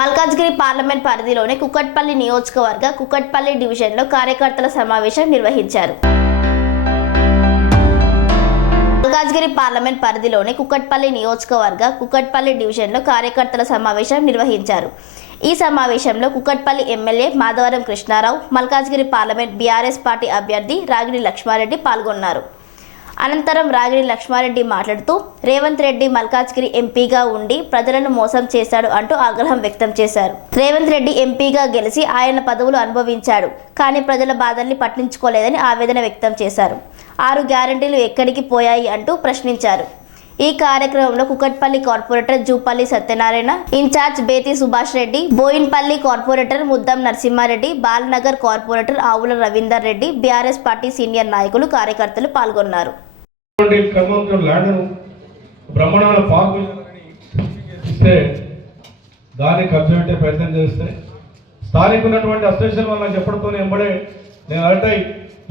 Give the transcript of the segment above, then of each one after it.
Malkajgiri parliament పరిధిలోని కుకట్పల్లి నియోజకవర్గ కుకట్పల్లి డివిజన్లో కార్యకర్తల సమావేశం నిర్వహించారు. మల్కాజ్గిరి పార్లమెంట్ పరిధిలోని కుకట్పల్లి నియోజకవర్గ కుకట్పల్లి డివిజన్లో కార్యకర్తల సమావేశం నిర్వహించారు. ఈ సమావేశంలో Kukatpally MLA Madhavaram Krishna Rao, Malkajgiri parliament BRS party అభ్యర్థి రాగిడి లక్ష్మారెడ్డి పాల్గొన్నారు. అనంతరం రాగిడి లక్ష్మారెడ్డి మాట్లాడుతూ రేవంత్ రెడ్డి మల్కాజ్గిరి ఎంపీగా ఉండి ప్రజలను మోసం చేశాడు అంటూ ఆగ్రహం వ్యక్తం చేశారు. రేవంత్ రెడ్డి ఎంపీగా గెలిచి ఆయన పదవులు అనుభవించాడు, కానీ ప్రజల బాధల్ని పట్టించుకోలేదని ఆవేదన వ్యక్తం చేశారు. 6 గ్యారంటీలు ఎక్కడికి పోయాయి అంటూ ప్రశ్నించారు. ఈ కార్యక్రమంలో Kukatpally corporator Jupally Satyanarayana, incharge Bethi Subhash Reddy, Bowenpally corporator Muddam Narasimha Reddy, Balanagar corporator Avula Ravinder Reddy, BRS party senior నాయకులు, కార్యకర్తలు పాల్గొన్నారు. దాన్ని ఖర్చు పెట్టే ప్రయత్నం చేస్తే స్థానిక ఉన్నటువంటి అసోసియేషన్ వల్ల చెప్పడంతో ఎంబడే నేను అలర్ట్ అయ్యి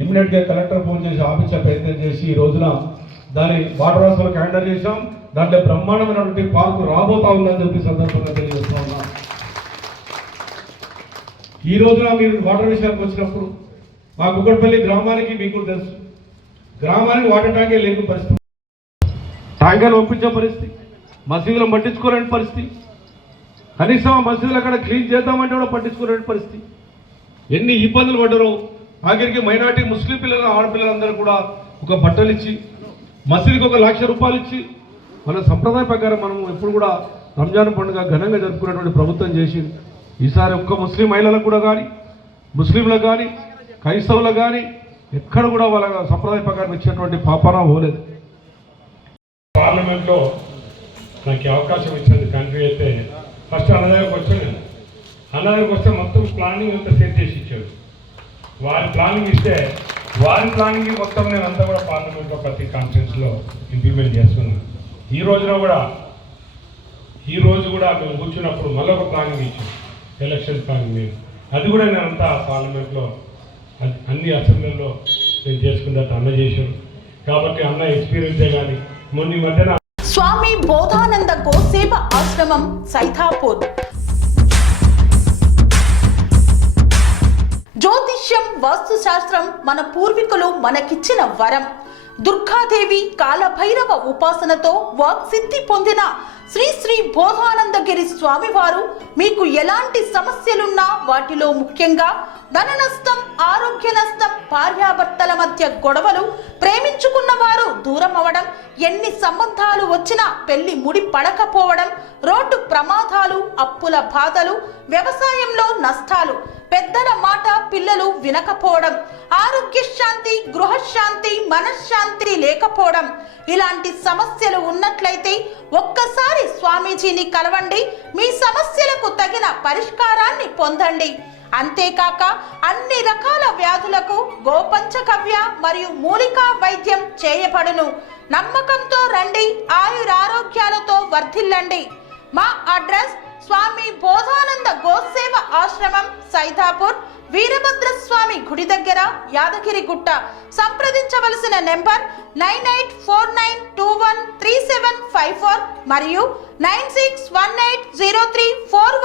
ఇమ్మీడియట్గా కలెక్టర్ ఫోన్ చేసి ఆపించే ప్రయత్నం చేసి ఈ రోజున దాని వాటర్ హౌస్లో క్యాండర్ చేసాం. దాంట్లో బ్రహ్మాండమైనటువంటి పార్కు రాబోతా ఉందని చెప్పి సందర్భంగా తెలియజేస్తా ఉన్నా. ఈ రోజున మీరు వాటర్ విషయానికి వచ్చినప్పుడు మా కుకట్పల్లి గ్రామానికి మీకు తెలుసు, గ్రామానికి వాటర్ ట్యాంకే లేని పరిస్థితి, ట్యాంకర్లు పంపించే పరిస్థితి, మసీదులను పట్టించుకోలేని పరిస్థితి, కనీసం ఆ మసీదులు అక్కడ క్లీన్ చేద్దామంటే కూడా పట్టించుకోలేని పరిస్థితి. ఎన్ని ఇబ్బందులు పడ్డారో. ఆఖరికి మైనార్టీ ముస్లిం పిల్లలు ఆడపిల్లలందరూ కూడా ఒక బట్టలు ఇచ్చి, మసీదుకి ఒక 1,00,000 రూపాయలు ఇచ్చి, మన సంప్రదాయ ప్రకారం మనం ఎప్పుడు కూడా రంజాన్ పండుగ ఘనంగా జరుపుకునేటువంటి ప్రభుత్వం చేసింది. ఈసారి ఒక్క ముస్లిం మహిళలకు కూడా కానీ, ముస్లింలకు కానీ, క్రైస్తవులకు కానీ ఎక్కడ కూడా వాళ్ళ సంప్రదాయ ప్రకారం ఇచ్చేటువంటి పాపాన పోలేదు. పార్లమెంట్లో నాకు అవకాశం ఇచ్చింది కంట్రీ అయితే ఫస్ట్ అన్న దగ్గరకు వచ్చాను. నేను అన్న దగ్గరకు వస్తే మొత్తం ప్లానింగ్ అంతా సెట్ చేసి ఇచ్చాడు. వారి ప్లానింగ్ ఇస్తే వారి ప్లానింగ్ మొత్తం నేను అంతా కూడా పార్లమెంట్లో ప్రతి కాన్ఫరెన్స్లో ఇంప్లిమెంట్ చేస్తున్నాను. ఈ రోజు కూడా మేము కూర్చున్నప్పుడు మళ్ళీ ఒక ప్లానింగ్ ఇచ్చాం, ఎలక్షన్ ప్లానింగ్. నేను అది కూడా నేను అంతా పార్లమెంట్లో అన్ని అసెంబ్లీల్లో నేను చేసుకున్నట్టు అన్న చేశాను. కాబట్టి అన్న ఎక్స్పీరియన్సే కానీ మొన్న మధ్యన స్వామి బోధానంద గోసేవ ఆశ్రమం సైథాపూర్. జ్యోతిష్యం, వాస్తుశాస్త్రం మన పూర్వీకులు మనకిచ్చిన వరం. దుర్గాదేవి, కాలభైరవ ఉపాసనతో వాక్సిద్ధి పొందిన శ్రీ శ్రీ బోధానందగిరి స్వామివారు మీకు ఎలాంటి సమస్యలున్నా, వాటిలో ముఖ్యంగా ధన నష్టం, ఆరోగ్య నష్టం, భార్యాభర్తల మధ్య గొడవలు, ప్రేమించుకున్న వారు దూరం అవడం, ఎన్ని సంబంధాలు వచ్చినా పెళ్లి ముడి పడకపోవడం, రోడ్డు ప్రమాదాలు, అప్పుల బాధలు, వ్యవసాయంలో నష్టాలు, పెద్దల మాట పిల్లలు వినకపోవడం, ఆరోగ్య శాంతి, గృహశాంతి, మనశ్శాంతి లేకపోవడం, ఇలాంటి సమస్యలు ఉన్నట్లయితే ఒక్కసారి స్వామీజీని కలవండి. మీ సమస్యలకు తగిన పరిష్కారాన్ని పొందండి. అంతేకాక అన్ని రకాల వ్యాధులకు గోపంచకవ్య మరియు మూలికా వైద్యం చేయబడును. నమ్మకంతో రండి, ఆయురారోగ్యాలతో వర్ధిల్లండి. మా అడ్రస్ స్వామి బోధానంద గోసేవ ఆశ్రమం, సైథాపూర్, వీరభద్రస్వామి గుడి దగ్గర, యాదగిరిగుట్ట. సంప్రదించవలసిన నెంబర్ 9849213754 మరియు 96180344